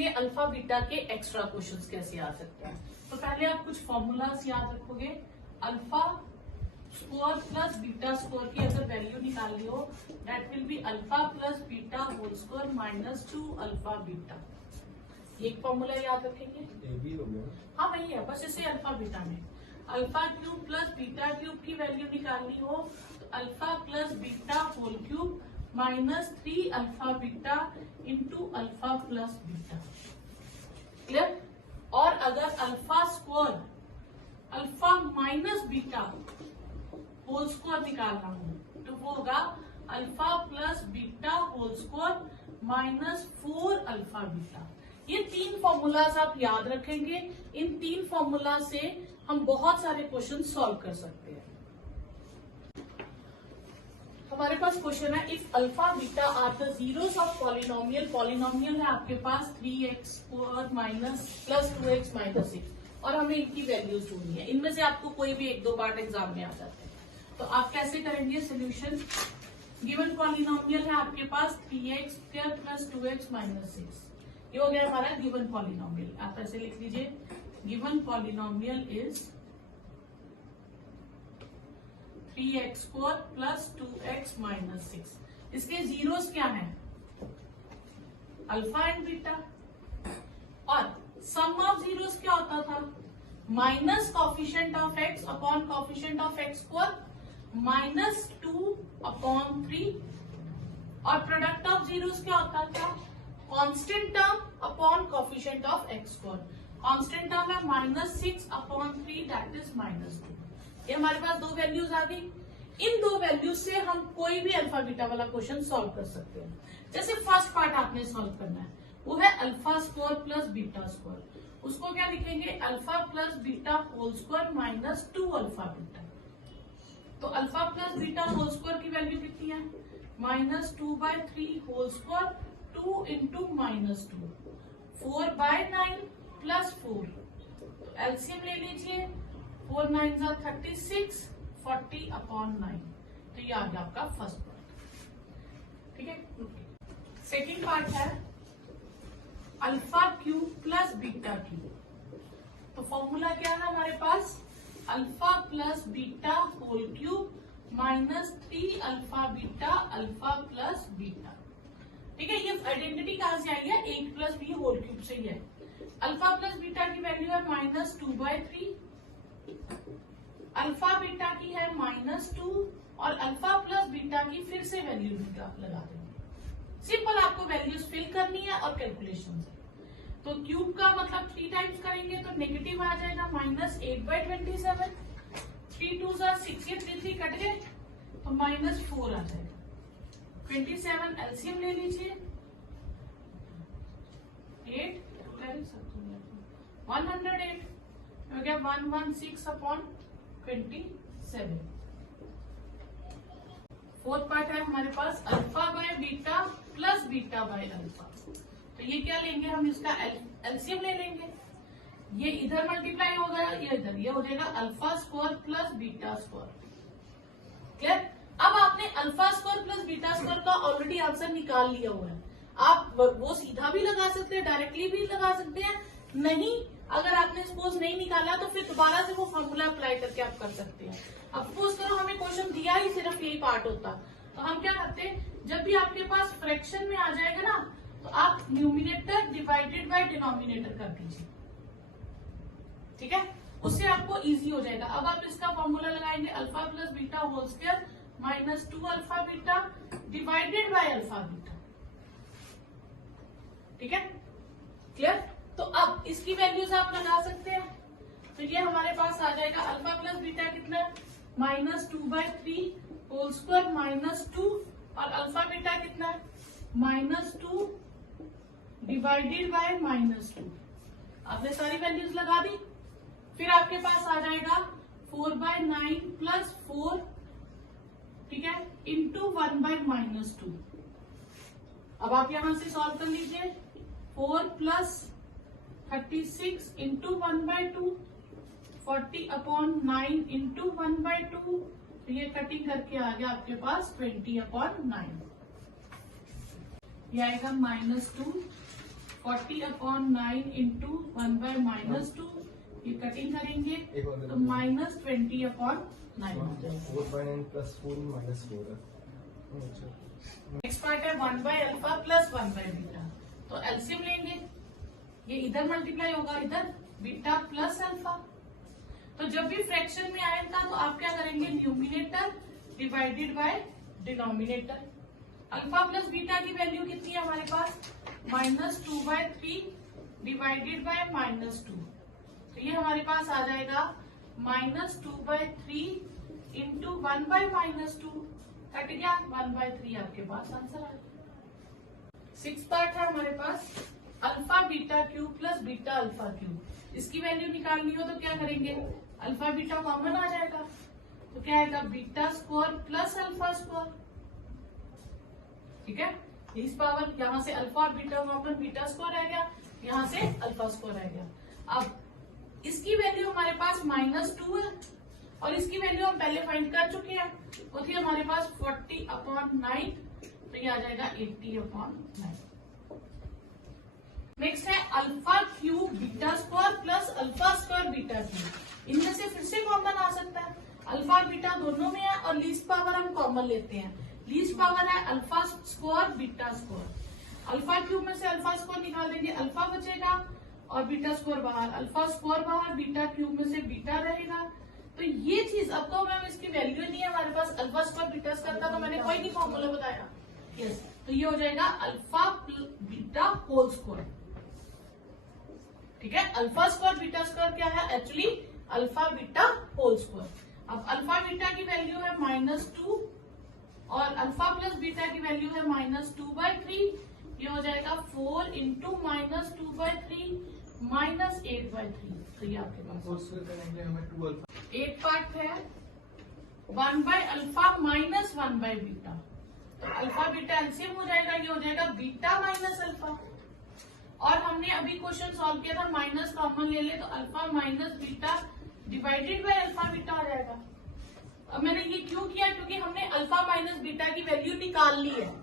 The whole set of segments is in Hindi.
देखेंगे अल्फा बीटा के एक्स्ट्रा क्वेश्चंस कैसे आ सकते हैं। तो पहले आप कुछ फॉर्मूलाज याद रखोगे। Alpha square plus beta square की अगर वैल्यू निकालनी हो, that will be alpha plus beta whole square minus 2 alpha beta. एक फॉर्मूला याद रखेंगे। हाँ वही है, बस इसे अल्फा बीटा में alpha cube plus beta cube की वैल्यू निकालनी हो तो alpha plus beta whole cube minus 3 alpha beta into alpha plus beta. Clear. और अगर alpha square alpha minus beta whole square निकालना हो तो वो होगा alpha plus beta whole square minus 4 alpha beta. ये 3 फॉर्मूलाज आप याद रखेंगे। इन 3 फॉर्मूला से हम बहुत सारे क्वेश्चन सॉल्व कर सकते हैं। हमारे पास क्वेश्चन है, if alpha beta are the zeros of polynomial. Polynomial है आपके पास 3x square minus plus 2x minus 6 और हमें इनकी वैल्यूज ढूंढनी है। इनमें से आपको कोई भी 1-2 पार्ट एग्जाम में आ जाते हैं। तो आप कैसे करेंगे सोल्यूशन। गिवन पॉलिनोमियल है आपके पास 3x square plus 2x minus 6। ये हो गया हमारा गिवन पॉलिनोमियल। आप ऐसे लिख लीजिए, given polynomial is 3x square plus 2x minus 6। इसके जीरोस क्या है, अल्फा एंड बीटा। और सम ऑफ जीरोस क्या होता था, minus coefficient of x upon coefficient of x square minus 2 upon 3। और प्रोडक्ट ऑफ जीरोस क्या होता था, constant term upon coefficient of x square. Constant term है minus 6 upon 3 that is minus 2। ये हमारे पास 2 वैल्यूज आ गई। इन 2 वैल्यूज से हम कोई भी अल्फा बीटा वाला क्वेश्चन सॉल्व कर सकते हैं। जैसे फर्स्ट पार्ट आपने सॉल्व करना है वो है alpha square plus beta square. उसको क्या लिखेंगे, alpha plus beta whole square minus 2 alpha beta. तो alpha plus beta whole square की वैल्यू कितनी है, minus 2/3 whole square 2 into minus 2 4/9 plus 4। तो एलसीएम ले लीजिए, 4 9 36 40 अपॉन 9। तो ये आ गया आपका फर्स्ट पार्ट। ठीक है। सेकेंड पार्ट है alpha cube plus beta cube. तो फॉर्मूला क्या है हमारे पास, alpha plus beta whole cube minus 3 alpha beta alpha plus beta. ठीक है। ये आइडेंटिटी कहां से आई है, 8 प्लस बी होल क्यूब से ही है। अल्फा प्लस बीटा की वैल्यू है माइनस 2/3, अल्फा बीटा की है माइनस 2 और अल्फा प्लस बीटा की फिर से वैल्यू लगा देंगे। सिंपल आपको वैल्यूज फिल करनी है और कैलकुलेशन है। तो क्यूब का मतलब 3 टाइम्स करेंगे तो नेगेटिव आ जाएगा माइनस 8/27। 3 2 6, ये 3 3 कट गए तो माइनस 4 आ जाएगा। 27 एलसीएम ले लीजिए, 8 108 हो गया 116 अपॉन 27। फोर्थ पार्ट है हमारे पास alpha by beta plus beta by alpha. तो ये क्या लेंगे हम, इसका एलसीएम ले लेंगे। ये इधर मल्टीप्लाई होगा, ये इधर, ये हो जाएगा alpha square plus beta square. Clear. अब आपने alpha square plus beta square का ऑलरेडी आंसर निकाल लिया हुआ है। आप वो सीधा भी लगा सकते हैं, डायरेक्टली भी लगा सकते हैं। नहीं, अगर आपने सपोज नहीं निकाला तो फिर दोबारा से वो फॉर्मूला अप्लाई करके आप कर सकते हैं। अब सपोज करो हमें क्वेश्चन दिया ही सिर्फ यही पार्ट होता तो हम क्या करते हैं, जब भी आपके पास फ्रैक्शन में आ जाएगा ना तो आप न्यूमिनेटर डिवाइडेड बाय डिनोमिनेटर कर दीजिए। ठीक है, उससे आपको इजी हो जाएगा। अब आप इसका फॉर्मूला लगाएंगे, alpha plus beta whole square minus 2 alpha beta divided by alpha beta. ठीक है, क्लियर। तो अब इसकी वैल्यूज आप लगा सकते हैं। तो ये हमारे पास आ जाएगा अल्फा प्लस बीटा कितना, माइनस 2/3 होल स्क्वायर माइनस 2 और अल्फा बीटा कितना है, माइनस 2 डिवाइडेड बाय माइनस 2। आपने सारी वैल्यूज लगा दी। फिर आपके पास आ जाएगा 4/9 प्लस 4, ठीक है, इंटू 1/-2। अब आप यहां से सॉल्व कर लीजिए, 4 प्लस 36 इंटू 1/2, 40 अपॉन 9 इंटू 1/2। तो ये कटिंग करके आ गया आपके पास 20 अपॉन 9। ये आएगा -2 40/9 इंटू 1/-2, ये कटिंग करेंगे तो -20/9 हो जाएगा। 4/9 प्लस 4 माइनस 4 है। नेक्स्ट पार्ट है 1/α प्लस 1/बीटा, तो एलसीएम लेंगे, ये इधर मल्टीप्लाई होगा, इधर बीटा प्लस अल्फा। तो जब भी फ्रैक्शन में आएगा तो आप क्या करेंगे, numerator divided by denominator. Alpha plus beta की वैल्यू कितनी है हमारे पास, -2/3 डिवाइडेड बाय -2, तो ये हमारे पास आ जाएगा -2/3 इंटू 1/-2, कट गया 1/3, आपके पास आंसर आ गया। 6 पार्ट है हमारे पास, alpha beta cube plus beta alpha cube. इसकी वैल्यू निकालनी हो तो क्या करेंगे, अल्फा बीटा कॉमन आ जाएगा, तो क्या आएगा beta square plus alpha square. ठीक है, इस पावर यहाँ से अल्फा और बीटा कॉमन, बीटा स्क्वायर रह गया, यहाँ से अल्फा स्क्वायर रह गया। अब इसकी वैल्यू हमारे पास -2 है और इसकी वैल्यू हम पहले फाइंड कर चुके हैं, वो थी हमारे पास 40/9, तो ये आ जाएगा 80/9। नेक्स्ट है alpha cube beta square plus alpha square beta cube. इनमें से फिर से कॉमन आ सकता है, अल्फा और बीटा दोनों में है और लीस्ट पावर हम कॉमन लेते हैं। लीस्ट पावर है alpha square beta square, alpha cube में से अल्फा स्क्वायर निकाल देंगे, अल्फा बचेगा और बीटा स्क्वायर बाहर, अल्फा स्क्वायर बाहर, बीटा क्यूब में से बीटा रहेगा। तो ये चीज अब तो मैम इसकी वैल्यू नहीं है हमारे पास, अल्फा स्क्वायर बीटा स्क्वायर का तो मैंने कोई नहीं फॉर्मूला बताया। यस, तो ये हो जाएगा अल्फा बीटा होल स्क्वायर। ठीक है, अल्फा स्क्वायर बीटा स्क्वायर क्या है, actually alpha beta whole square. अब अल्फा बीटा की वैल्यू है -2 और अल्फा प्लस बीटा की वैल्यू है -2/3, ये हो जाएगा 4 इंटू -2/3 -8/3, तो ये आपके पास हमें 2 अल्फा। एक पार्ट है 1/अल्फा माइनस 1/बीटा, तो अल्फा बीटा एलसीएम हो जाएगा, ये हो जाएगा बीटा माइनस अल्फा। और हमने अभी क्वेश्चन सॉल्व किया था, माइनस कॉमन ले ले तो alpha minus beta divided by alpha beta आ जाएगा। अब मैंने ये क्यों किया, क्योंकि हमने अल्फा माइनस बीटा की वैल्यू निकाल ली है।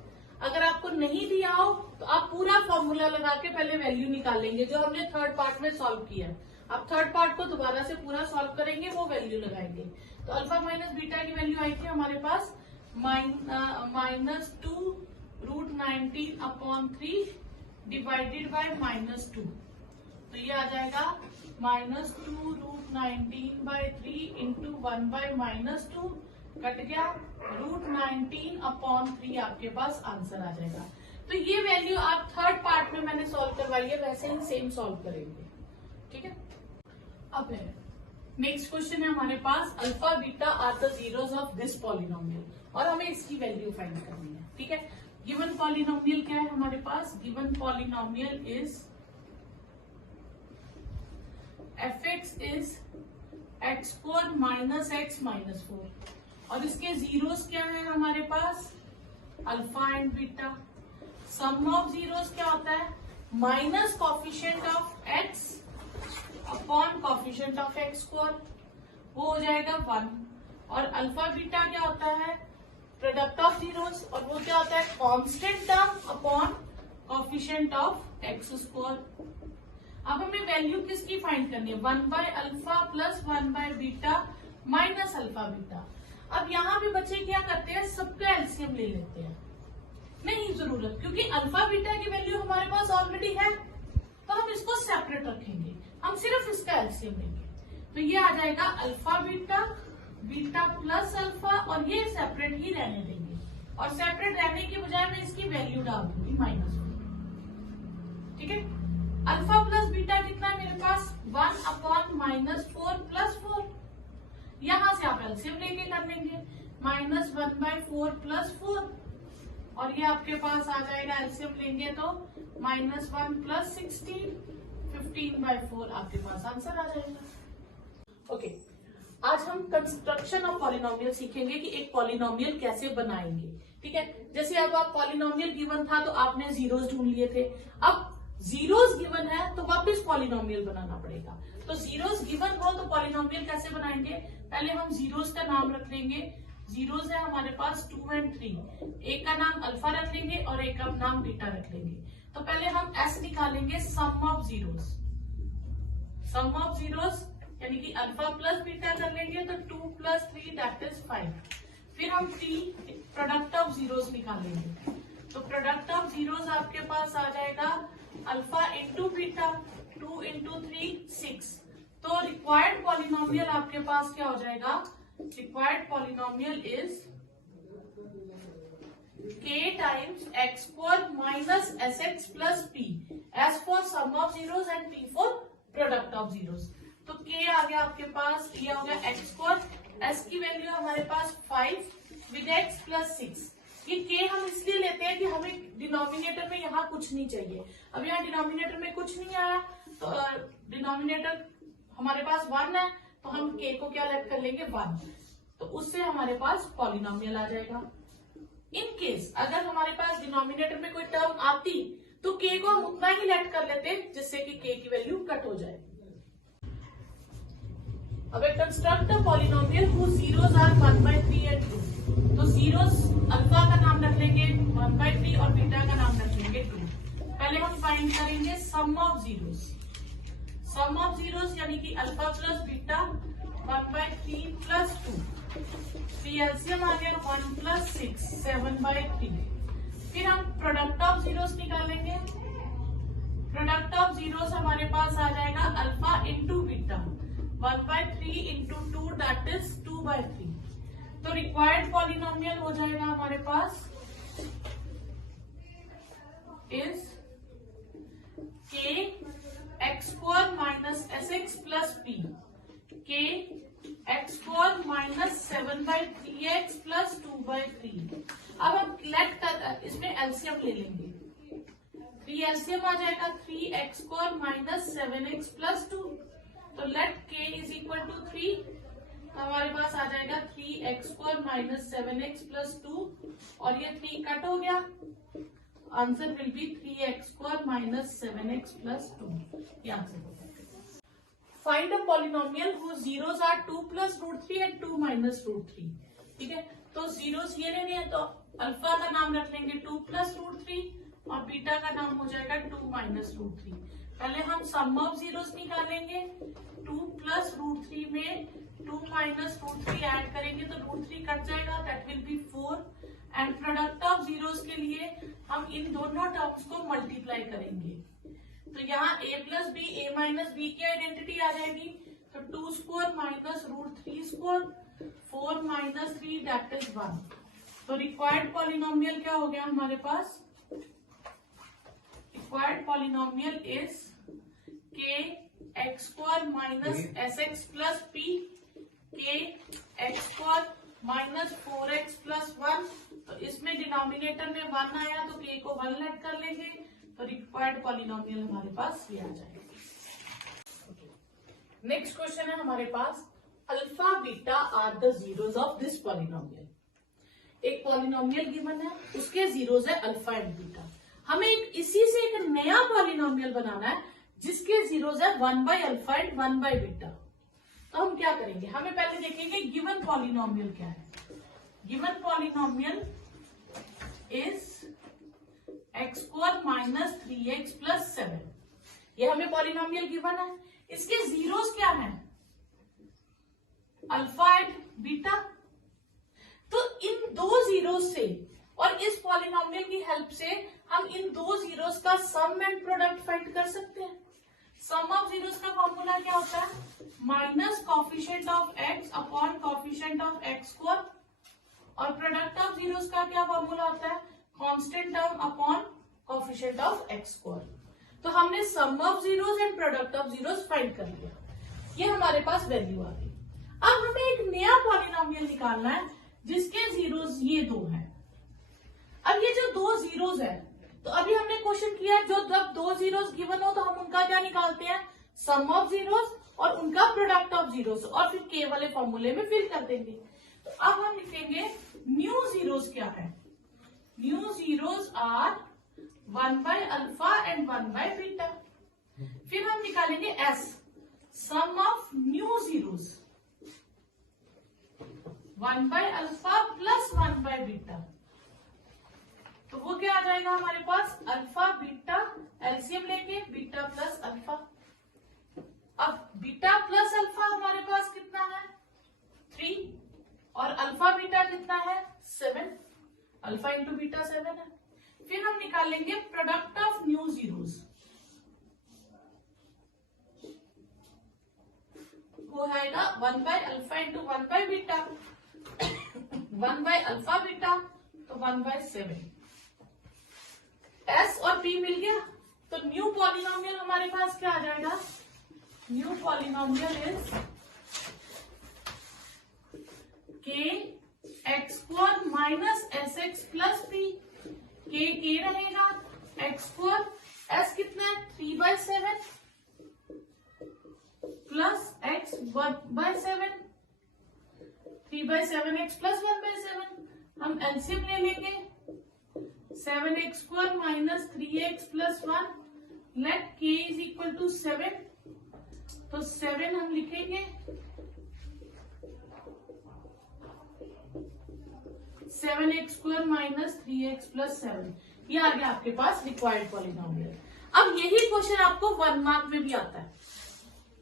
अगर आपको नहीं दिया हो तो आप पूरा फॉर्मूला लगा के पहले वैल्यू निकालेंगे, जो हमने थर्ड पार्ट में सॉल्व किया। आप थर्ड पार्ट को दोबारा से पूरा सॉल्व करेंगे, वो वैल्यू लगाएंगे। तो अल्फा माइनस बीटा की वैल्यू आई थी हमारे पास -2√19/3 डिवाइडेड बाय -2, तो ये आ जाएगा -2√19/3 इंटू 1/-2, कट गया √19/3, आपके पास आंसर आ जाएगा। तो ये वैल्यू आप थर्ड पार्ट में मैंने सॉल्व करवाई है, वैसे ही सेम सॉल्व करेंगे। ठीक है, अब है नेक्स्ट क्वेश्चन है हमारे पास, alpha beta are the zeros of this polynomial, और हमें इसकी वैल्यू फाइंड करनी है। ठीक है, गिवन पॉलिनोमियल क्या है हमारे पास, given polynomial is fx is x4 minus x minus 4, और इसके जीरोस क्या है हमारे पास, alpha and beta. Sum of zeros क्या होता है, minus coefficient of x upon coefficient of x square, वो हो जाएगा 1। और अल्फा बीटा क्या होता है, प्रोडक्ट ऑफ जीरोस, और वो क्या होता है, constant term upon coefficient of x square. अब हमें वैल्यू किसकी फाइंड करनी है, 1/अल्फा प्लस 1/बीटा माइनस अल्फा बीटा। अब यहाँ पे बच्चे क्या करते हैं, सबका एलसीएम ले लेते हैं, नहीं जरूरत, क्योंकि अल्फा बीटा की वैल्यू हमारे पास ऑलरेडी है, तो हम इसको सेपरेट रखेंगे, हम सिर्फ इसका एलसीएम लेंगे। तो ये आ जाएगा alpha beta, beta plus alpha, और ये सेपरेट ही रहने देंगे, और सेपरेट रहने की बजाय मैं इसकी वैल्यू डाल दूंगी -1। ठीक है, अल्फा प्लस बीटा कितना है मेरे पास, 1/-4 प्लस 4, यहां से आप एलसीएम लेके कर लेंगे, -1/4 प्लस 4, और ये आपके पास आ जाएगा, एलसीएम लेंगे तो -1 प्लस 16, 15/4, आपके पास आंसर आ जाएगा। ओके, आज हम कंस्ट्रक्शन ऑफ पॉलिनोमियल सीखेंगे कि एक पॉलिनोमियल कैसे बनाएंगे। ठीक है, जैसे अब आप पॉलिनोमियल गिवन था तो आपने जीरोस ढूंढ लिए थे, अब जीरोस गिवन है तो वापस पॉलिनोमियल बनाना पड़ेगा। तो जीरोस गिवन हो तो पॉलिनोमियल कैसे बनाएंगे, पहले हम जीरोस का नाम रख लेंगे। जीरोस है हमारे पास 2 और 3, एक का नाम अल्फा रख लेंगे और एक का नाम बीटा रख लेंगे। तो पहले हम एस निकालेंगे, sum of zeros. Sum of zeros यानी कि अल्फा प्लस बीटा कर लेंगे तो 2 + 3 दैट इज 5। फिर हम टी प्रोडक्ट ऑफ जीरोस निकालेंगे, तो प्रोडक्ट ऑफ जीरोस आपके पास आ जाएगा अल्फा इंटू बीटा, 2 × 3 6। तो रिक्वायर्ड पॉलिनोमियल आपके पास क्या हो जाएगा, required polynomial is k times x² minus sx plus p, s for sum of zeros and p for product of zeros। तो k आ गया आपके पास, ये हो गया x², s की वैल्यू हमारे पास 5 with x plus 6। ये k हम इसलिए लेते हैं कि हमें डिनोमिनेटर में यहाँ कुछ नहीं चाहिए। अब यहाँ डिनोमिनेटर में कुछ नहीं आया तो डिनोमिनेटर हमारे पास 1 है, तो हम k को क्या लेट कर लेंगे 1, तो उससे हमारे पास पॉलिनोमियल आ जाएगा। इन केस अगर हमारे पास डिनोमिनेटर में कोई टर्म आती तो k को हम उतना ही लेट कर लेते जिससे कि k की वैल्यू कट हो जाए। अब construct a polynomial whose zeros are 1/3 and 2। तो जीरोस अल्फा का नाम रख लेंगे 1/3 और बीटा का नाम रख लेंगे 2। पहले हम फाइंड करेंगे sum of zeros. Sum of zeros यानी कि अल्फा प्लस बीटा 1/3 + 2। एलसीएम आ गया 1 + 6 7/3। फिर हम प्रोडक्ट ऑफ जीरोस निकालेंगे। प्रोडक्ट ऑफ जीरोस हमारे पास आ जाएगा alpha into beta 1/3 × 2 that is 2/3। तो रिक्वायर्ड पॉलिनोमियल हो जाएगा हमारे पास is k x² minus sx plus p, k x² minus 7/3x plus 2/3। अब हम लेट कर इसमें एलसीएम ले लेंगे, 3 एलसीएम आ जाएगा 3x² minus 7x plus 2। तो let k is equal to 3, तो हमारे पास आ जाएगा 3x² minus 7x plus 2 और ये 3 कट हो गया। Answer will be 3x² minus 7x plus 2। ये आंसर हो जाएगा। Find a polynomial whose zeros are 2 + √3 and 2 - √3। ठीक है, तो जीरोस ये लेने हैं तो अल्फा का नाम रख लेंगे 2 + √3 और बीटा का नाम हो जाएगा 2 - √3। पहले हम सम ऑफ जीरोस निकालेंगे, 2 + √3 में 2 - √3 ऐड करेंगे तो √3 कट जाएगा, that will B 4। And product of zeros के लिए हम इन दोनों टर्म्स को मल्टीप्लाई करेंगे, तो यहाँ a + b a - b की आइडेंटिटी आ जाएगी, तो 2² - √3², 4 - 3 दैट इज 1। तो रिक्वायर्ड पॉलिनोमियल क्या हो गया हमारे पास, required polynomial is k x² minus sx plus p, k x² minus 4x plus 1। तो इसमें डिनोमिनेटर में 1 आया तो k को 1 लेट कर लेंगे, तो रिक्वायर्ड पॉलिनोमियल हमारे पास ये आ जाएगा। नेक्स्ट क्वेश्चन है हमारे पास, alpha beta are the zeros of this polynomial. एक पॉलिनोमियल गिवन है, उसके जीरोस है अल्फा एंड बीटा। हमें इसी से एक नया पॉलिनोमियल बनाना है जिसके जीरोस है 1/अल्फा एंड 1/बीटा। तो हम क्या करेंगे, हमें पहले देखेंगे गिवन पॉलिनोमियल क्या है। Given polynomial is x² minus 3x plus 7। ये हमें पॉलिनोमियल गिवन है, इसके जीरोस क्या हैं, अल्फा एंड बीटा। तो इन दो जीरोस से और इस पॉलिनोमियल की हेल्प से हम इन दो जीरोस का सम एंड प्रोडक्ट फाइंड कर सकते हैं। सम ऑफ जीरोस का फॉर्मूला क्या होता है, minus coefficient of x upon coefficient of x²। और प्रोडक्ट ऑफ जीरोस का क्या फॉर्मूला होता है, constant term upon coefficient of x²। तो हमने sum of zeros and product of zeros find कर लिया, ये हमारे पास वैल्यू आ गई। अब हमें एक नया पॉलिनोमियल निकालना है जिसके जीरोस ये दो हैं। अब ये जो दो जीरोस है, तो अभी हमने क्वेश्चन किया जो जब दो जीरोस गिवन हो तो हम उनका क्या निकालते हैं, सम ऑफ जीरोस और उनका प्रोडक्ट ऑफ जीरोस, और फिर के वाले फॉर्मूले में फिल कर देंगे। तो अब हम लिखेंगे न्यू जीरोस क्या है, न्यू जीरोस आर 1/अल्फा एंड 1/बीटा। फिर हम निकालेंगे S, sum of new zeros 1/अल्फा प्लस 1/बीटा। तो तो वो क्या आ जाएगा हमारे पास, अल्फा बीटा, एलसीएम लेके बीटा प्लस अल्फा। अब बीटा प्लस अल्फा हमारे पास कितना है, 3, और अल्फा बीटा कितना है, 7। अल्फा इंटू बीटा 7 है। फिर हम निकालेंगे प्रोडक्ट ऑफ न्यू जीरोस, वो आएगा 1 by alpha into 1 by beta, 1 bye alpha beta तो 1 बाय 7। एस और पी मिल गया, तो न्यू पॉलिनोमियल हमारे पास क्या आ जाएगा, न्यू पॉलिनोमियल इज के x square minus S x plus P. के रहेगा, एक्स स्क्वायर, एस कितना है 3/7 प्लस एक्स 1/7, 3/7 एक्स प्लस 1/7। हम एलसीएम ले लेंगे, 7x square minus 3x plus 1, let k is equal to 7। तो 7 हम लिखेंगे, 7x square minus 3x plus 7। ये आ गया आपके पास रिक्वायर्ड पॉलिनोमियल। अब यही क्वेश्चन आपको 1 मार्क में भी आता है।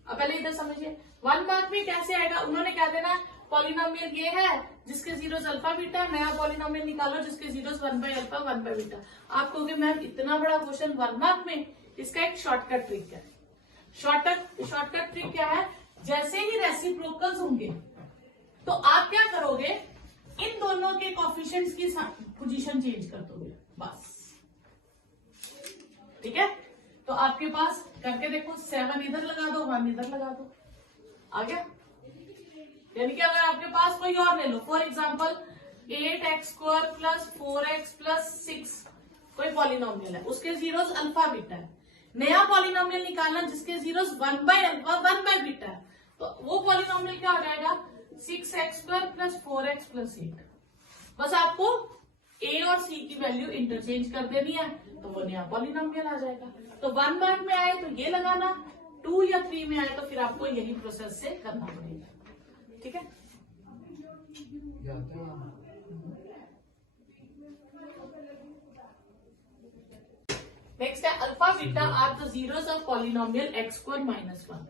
अब पहले इधर समझिए, 1 मार्क में कैसे आएगा, उन्होंने क्या देना है, पॉलिनोमियल ये है जिसके जीरोस अल्फा बीटा, नया पॉलिनोमियल निकालो जिसके zeros 1 by alpha 1 by beta. आप कहोगे मैम इतना बड़ा क्वेश्चन 1 मार्क में, इसका एक शॉर्टकट ट्रिक है। शॉर्टकट ट्रिक क्या है, जैसे ही रेसिप्रोकल्स होंगे तो आप क्या करोगे, इन दोनों के कोफिशिएंट्स की पोजीशन चेंज कर दोगे, बस। ठीक है, तो आपके पास करके देखो, 7 इधर लगा दो, 1 इधर लगा दो, आ गया। यानी कि अगर आपके पास कोई और ले लो, for example 8x square plus 4x plus 6 कोई पॉलिनोमियल है, उसके जीरोस अल्फा बीटा है। नया पॉलिनोमियल निकालना जिसके zeros 1 by alpha 1 by beta है, तो वो पॉलिनोमियल क्या हो जाएगा, 6x square plus 4x plus 8। बस आपको a और c की वैल्यू इंटरचेंज कर देनी है, तो वो नया पॉलिनोमियल आ जाएगा। तो 1 मार्क में आए तो ये लगाना, 2 या 3 में आए तो फिर आपको यही प्रोसेस से करना पड़ेगा। ठीक है, नेक्स्ट है alpha beta are the zeros of polynomial x square minus 1,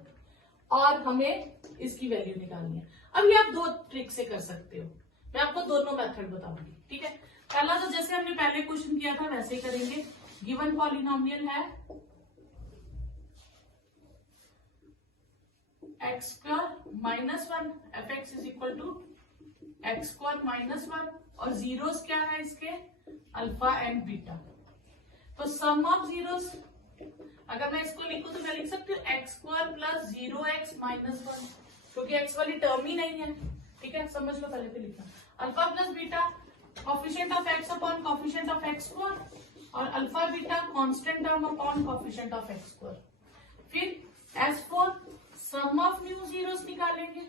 और हमें इसकी वैल्यू निकालनी है। अब ये आप 2 ट्रिक से कर सकते हो, मैं आपको दोनों मेथड बताऊंगी। ठीक है, पहला तो जैसे हमने पहले क्वेश्चन किया था वैसे ही करेंगे। गिवन पॉलिनोमियल है x square minus 1, f x is equal to x square minus 1, और जीरोस क्या है इसके, अल्फा एंड बीटा। तो सम ऑफ जीरोस, अगर मैं इसको लिखूं तो मैं लिख सकती हूँ x square plus 0x minus 1, क्योंकि एक्स वाली टर्म ही नहीं है। ठीक है, समझ लो, पहले भी लिखना alpha plus beta coefficient of x upon coefficient of x square, और alpha beta constant term upon coefficient of x square. फिर S4 some of new zeros निकालेंगे।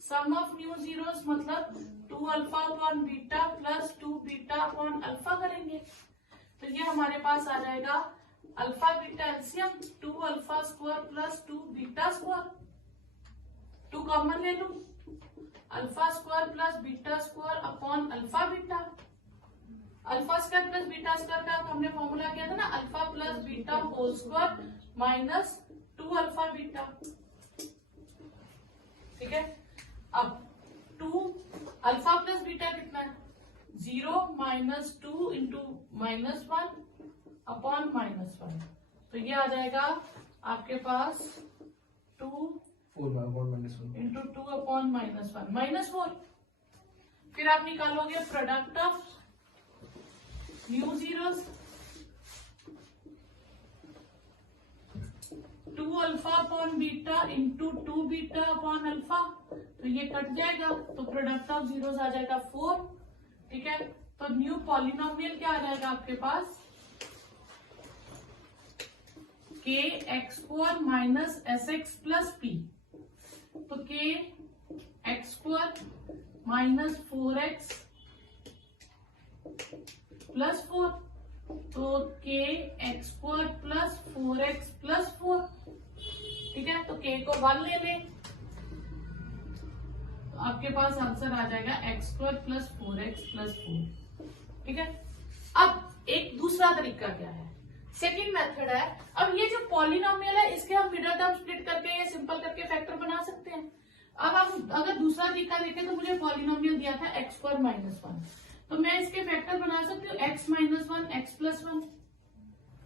सम ऑफ न्यू जीरोस मतलब 2 alpha upon beta plus 2 beta upon alpha करेंगे। तो ये हमारे पास आ जाएगा alpha beta LCM, 2 alpha square plus 2 beta square, 2 common ले लूं, alpha square plus beta square upon alpha beta. Alpha square plus beta square का हमने फॉर्मूला किया था ना, alpha plus beta whole square minus 2 alpha beta. ठीक है, अब 2 अल्फा प्लस बीटा कितना है, 0 minus 2 into minus 1 upon minus 1। तो ये आ जाएगा आपके पास 2 इंटू 2 अपॉन माइनस 1 माइनस 4। फिर आप निकालोगे product of new zeros, 2 alpha upon beta into 2 beta upon alpha, तो ये कट जाएगा, तो प्रोडक्ट ऑफ जीरोस आ जाएगा 4। ठीक है, तो न्यू पॉलिनोमियल क्या आ जाएगा आपके पास, के x square minus S x plus P. तो के x square minus 4x plus 4, तो के x square plus 4x plus 4। ठीक है, तो के को 1 ले लें, तो आपके पास आंसर आ जाएगा x square plus 4x plus 4। ठीक है, अब एक दूसरा तरीका क्या है, सेकंड मेथड है, अब ये जो पॉलिनोमियल है इसके हम मिडिल टर्म स्प्लिट करके या सिंपल करके फैक्टर बना सकते हैं। अब हम अगर दूसरा तरीका देखें तो मुझे पॉलिनोमियल दिया था एक्स स्क्वायर माइनस 1, तो मैं इसके फैक्टर बना सकती हूँ एक्स माइनस 1 एक्स प्लस 1।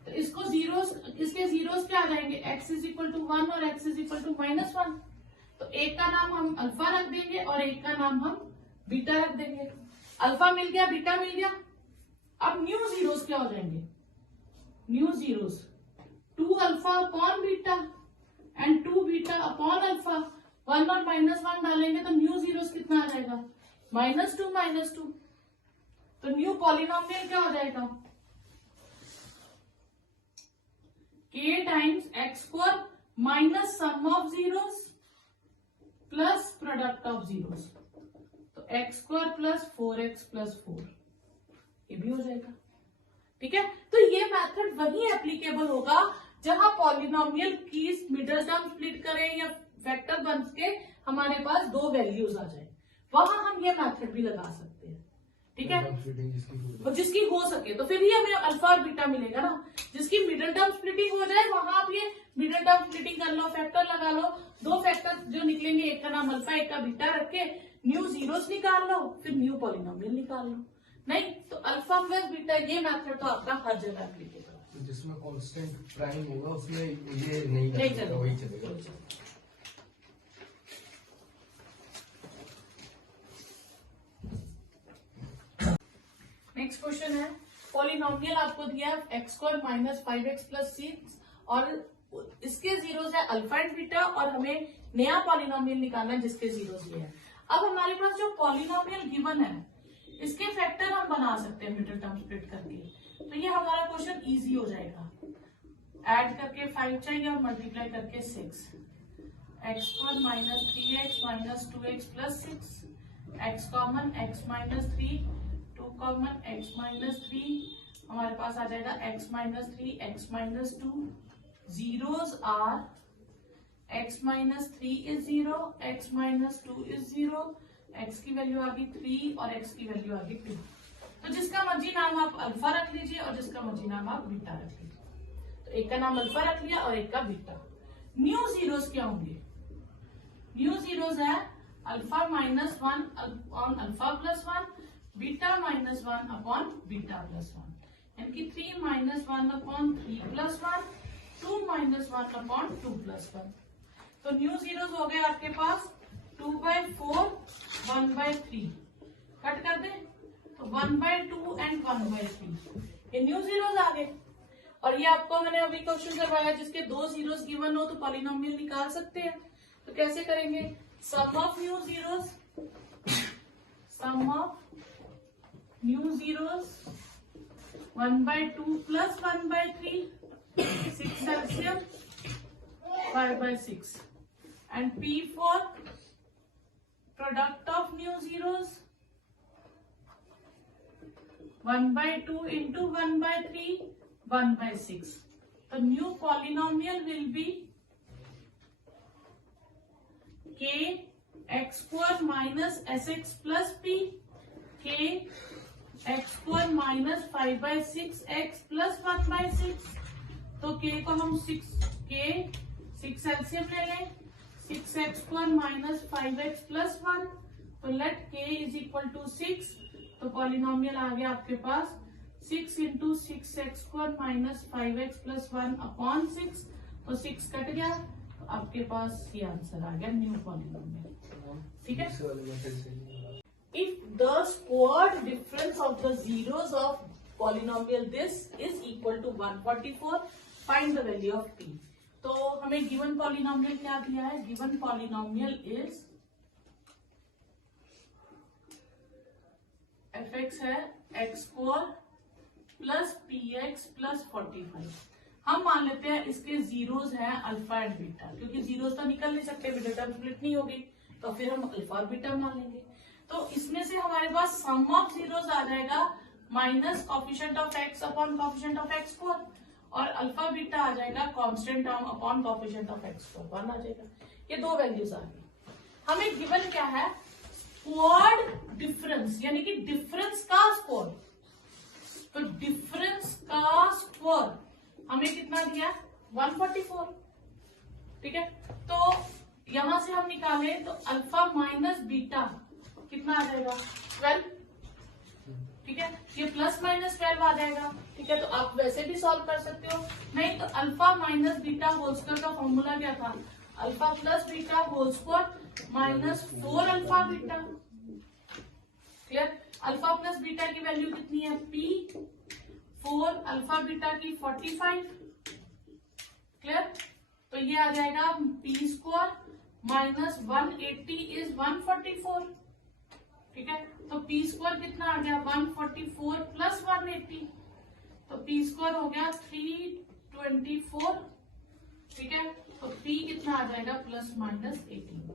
तो इसको जीरोस, इसके जीरोस क्या आ जाएंगे, x इज इक्वल टू 1 और x is equal to minus 1। तो एक का नाम हम अल्फा रख देंगे और एक का नाम हम बीटा रख देंगे। अल्फा मिल गया, बीटा मिल गया। अब न्यू जीरोस क्या हो जाएंगे, new zeros 2 alpha upon beta and 2 beta upon alpha. 1 और -1 डालेंगे तो न्यू जीरोस कितना आ जाएगा, -2। तो न्यू पॉलिनोमियल क्या हो जाएगा, k times x square minus sum of zeros plus product of zeros. तो x square plus 4x plus 4 ये भी हो जाएगा। ठीक है, तो ये मेथड वही एप्लीकेबल होगा जहां पॉलिनोमियल की मिडिल टर्म स्प्लिट करें या फैक्टर बन के हमारे पास दो वैल्यूज आ जाए, वहां हम ये मेथड भी लगा सकते हैं। ठीक है, वो जिसकी हो सके तो फिर ही हमें अल्फा और बीटा मिलेगा ना। जिसकी मिडिल टर्म स्प्लिटिंग हो जाए वहां आप ये मिडिल टर्म स्प्लिटिंग कर लो, फैक्टर लगा लो, दो फैक्टर जो निकलेंगे एक का नाम अल्फा एक का बीटा रख के न्यू जीरोस निकाल लो, फिर न्यू पॉलिनोमियल निकाल लो। नहीं तो अल्फा प्लस बीटा ये मेथड तो आपका हर जगह एप्लीकेबल है। जिसमें कांस्टेंट प्राइम होगा उसमें ये नहीं चलेगा, वही चलेगा। नेक्स्ट क्वेश्चन है, पॉलिनोमियल आपको दिया है x square minus 5x plus 6 और इसके जीरोस है अल्फा एंड बीटा और हमें नया पॉलिनोमियल निकालना है जिसके जीरोस ये है। अब हमारे पास जो पॉलिनोमियल गिवन है इसके फैक्टर हम बना सकते हैं मिडिल टर्म स्प्लिट करके, तो ये हमारा क्वेश्चन इजी हो जाएगा। ऐड करके 5 चाहिए और मल्टीप्लाई करके 6, x square minus 3x minus 2x plus 6, x common x minus 3, 2 common x minus 3, हमारे पास आ जाएगा x minus 3 x minus 2। Zeros are x minus 3 is 0, x minus 2 is 0, x की वैल्यू आ गई 3 और x की वैल्यू आ गई 2। तो जिसका मर्जी नाम आप अल्फा रख लीजिए और जिसका मर्जी नाम आप बीटा रख लीजिए। तो एक का नाम अल्फा रख लिया और एक का बीटा। न्यू जीरोस क्या होंगे, न्यू जीरोस है alpha minus 1 upon alpha plus 1, beta minus 1 upon beta plus 1, यानी कि 3 minus 1 upon 3 plus 1, 2 minus 1 upon 2 plus 1। तो न्यू जीरोस हो गए आपके पास 2/4 1/3, कट कर दे तो 1/2 एंड 1/3, ये न्यू जीरोस आ गए। और ये आपको मैंने अभी क्वेश्चन करवाया जिसके दो जीरोस गिवन हो तो पॉलिनोमियल निकाल सकते हैं। तो कैसे करेंगे, sum of new zeros, sum of new zeros 1/2 plus 1/3, 6 LCM 5/6 and P for product of new zeros 1/2 into 1/3 1/6. The new polynomial will be k x square minus sx plus p, k x square minus 5/6x plus 1/6। तो k को हम 6 एलसीएम ले लें, 6x square minus 5x plus 1, तो let k is equal to 6। तो पॉलिनोमियल आ गया आपके पास 6 into 6x square minus 5x plus 1 upon 6, तो 6 कट गया, तो आपके पास ये आंसर आ गया न्यू पॉलिनोमियल। ठीक है, if the square difference of the zeros of polynomial this is equal to 144, find the value of p। तो हमें गिवन पॉलिनोमियल क्या दिया है, गिवन पॉलिनोमियल इज fx है x square plus px plus 45। हम मान लेते हैं इसके जीरोस हैं अल्फा एंड बीटा, क्योंकि जीरोस तो निकल नहीं सकते, मिडिल टर्म स्प्लिट नहीं होगी, तो फिर हम अल्फा और बीटा मान लेंगे। तो इसमें से हमारे पास सम ऑफ जीरोस आ जाएगा minus coefficient of x upon coefficient of x square, और अल्फा बीटा आ जाएगा constant term upon coefficient of x square 1 आ जाएगा। ये दो वैल्यूज आ गई। हमें गिवन क्या है, स्क्वायर्ड डिफरेंस, यानी कि डिफरेंस का स्क्वायर, तो डिफरेंस का स्क्वायर हमें कितना दिया? 144। ठीक है, तो यहां से हम निकाले तो अल्फा माइनस बीटा कितना आ जाएगा? 12। ठीक है, ये प्लस माइनस 12 आ जाएगा। ठीक है, तो आप वैसे भी सॉल्व कर सकते हो, नहीं तो alpha minus beta whole square का फॉर्मूला क्या था? Alpha plus beta whole square minus 4 alpha beta. Clear? Alpha plus beta की वैल्यू कितनी है? पी। 4 अल्फा बीटा की 45। क्लियर? तो ये आ जाएगा पी स्क्वायर माइनस 180 इज 144। ठीक है, तो पी स्क्वायर कितना आ गया? 144 प्लस 180, तो पी स्क्वायर हो गया 324। ठीक है, तो पी कितना आ जाएगा? Plus minus 18।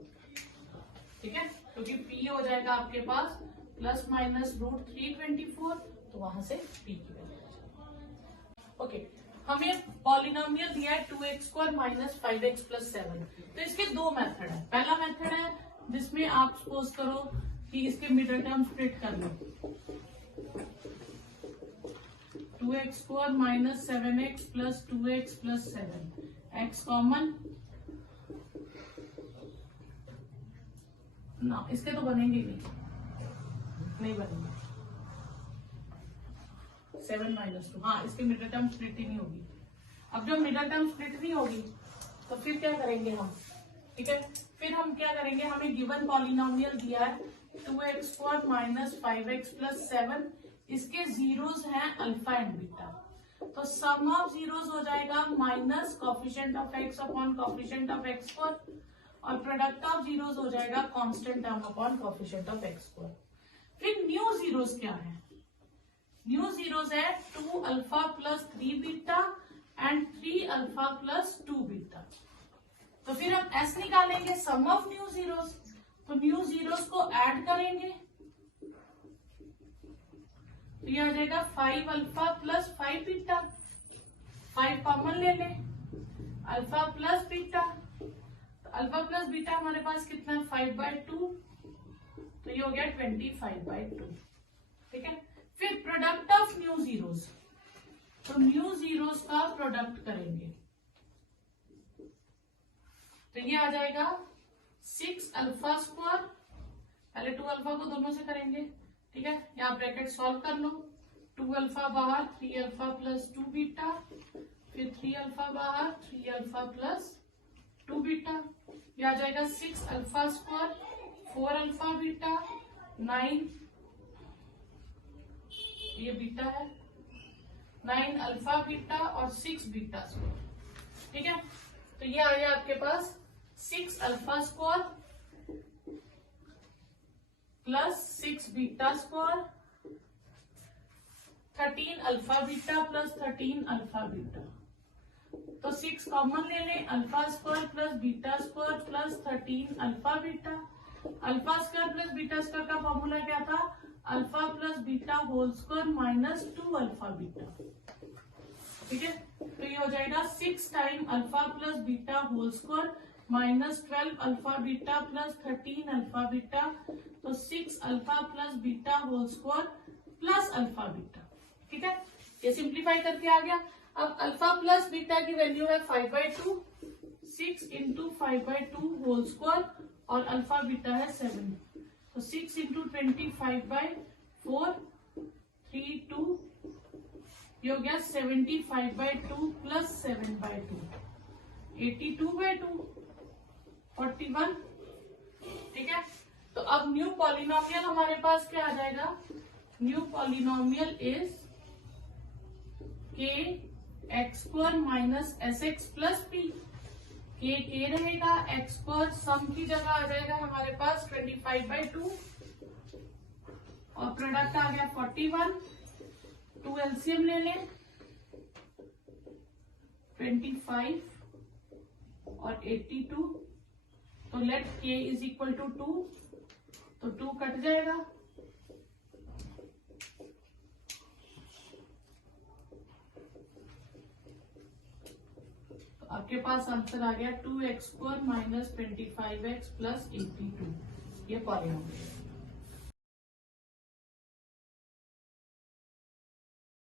ठीक है, क्योंकि पी हो जाएगा आपके पास प्लस माइनस रूट 324, तो वहां से पी की वैल्यू। ओके, हमें पॉलिनोमियल दिया है 2x square minus 5x plus 7। तो इसके दो मेथड है। पहला मेथड है जिसमें आप सपोज करो कि इसके मिडिल टर्म स्प्लिट कर लो, 2x square minus 7x plus 2x plus 7, x common ना, इसके तो बनेंगे नहीं बनेंगे। 7 माइनस 2, हाँ इसके मिडिल टर्म स्प्लिट ही नहीं होगी। अब जब मिडिल टर्म स्प्लिट नहीं होगी तो फिर क्या करेंगे हम? ठीक है, फिर हम क्या करेंगे? हमें गिवन पॉलिनोमियल दिया है 2x square minus 5x plus 7, इसके जीरोस हैं अल्फा एंड बीटा, तो सम ऑफ जीरोस हो जाएगा minus coefficient of x upon coefficient of x square, और प्रोडक्ट ऑफ जीरोस हो जाएगा constant term upon coefficient of x square. फिर न्यू जीरोस क्या है? न्यू जीरोस है 2 alpha plus 3 beta and 3 alpha plus 2 beta. तो फिर हम s निकालेंगे, सम ऑफ न्यू जीरोस, तो न्यू जीरोस को ऐड करेंगे तो ये आ जाएगा 5 अल्फा प्लस 5 बीटा। 5 कॉमन ले लें, अल्फा प्लस बीटा, तो अल्फा प्लस बीटा हमारे पास कितना है? 5/2, तो ये हो गया 25/2। ठीक है, फिर प्रोडक्ट ऑफ न्यू जीरोस, तो न्यू जीरोस का प्रोडक्ट करेंगे तो ये आ जाएगा 6 अल्फा स्क्वायर, पहले 2 अल्फा को दोनों से करेंगे। ठीक है, यहाँ ब्रैकेट सॉल्व कर लो, 2 अल्फा बाहर, 3 अल्फा प्लस 2 बीटा, फिर 3 अल्फा बाहर, 3 अल्फा प्लस 2 बीटा, ये आ जाएगा 6 अल्फा स्क्वायर, 4 अल्फा बीटा, 9, ये बीटा है, 9 अल्फा बीटा और 6 बीटा स्क्वायर। ठीक है, तो ये आ गया आपके पास 6 alpha square plus 6 beta square, 13 alpha beta plus 13 alpha beta, तो 6 कॉमन ले लें, alpha square plus beta square plus 13 alpha beta. Alpha square plus beta square का फॉर्मूला क्या था? Alpha plus beta whole square minus 2 alpha beta. ठीक है, तो ये हो जाएगा 6 time alpha plus beta whole square minus 12 alpha beta plus 13 alpha beta, तो 6 alpha plus beta whole square plus alpha beta. ठीक है, ये सिंप्लीफाई करके आ गया। अब अल्फा प्लस बीटा की वैल्यू है 5/2, 6 इंटू 5/2 होल स्क्वायर, और अल्फा बीटा है 7, तो 6 इंटू 25/4, 3 2, ये हो गया 75/2 प्लस 7/2, 82/2, 41। ठीक है, तो अब न्यू पॉलिनोमियल हमारे पास क्या आ जाएगा? न्यू पॉलिनोमियल इज के x square minus S x plus P. के रहेगा, एक्स स्क्वायर सम की जगह आ जाएगा हमारे पास 25/2, और प्रोडक्ट आ गया 41, 2 एलसीएम ले लें, 25 और 82, तो let k is equal to 2, तो 2 कट जाएगा, तो आपके पास आंसर आ गया 2x square minus 25x plus 82, ये पॉलिनोमियल।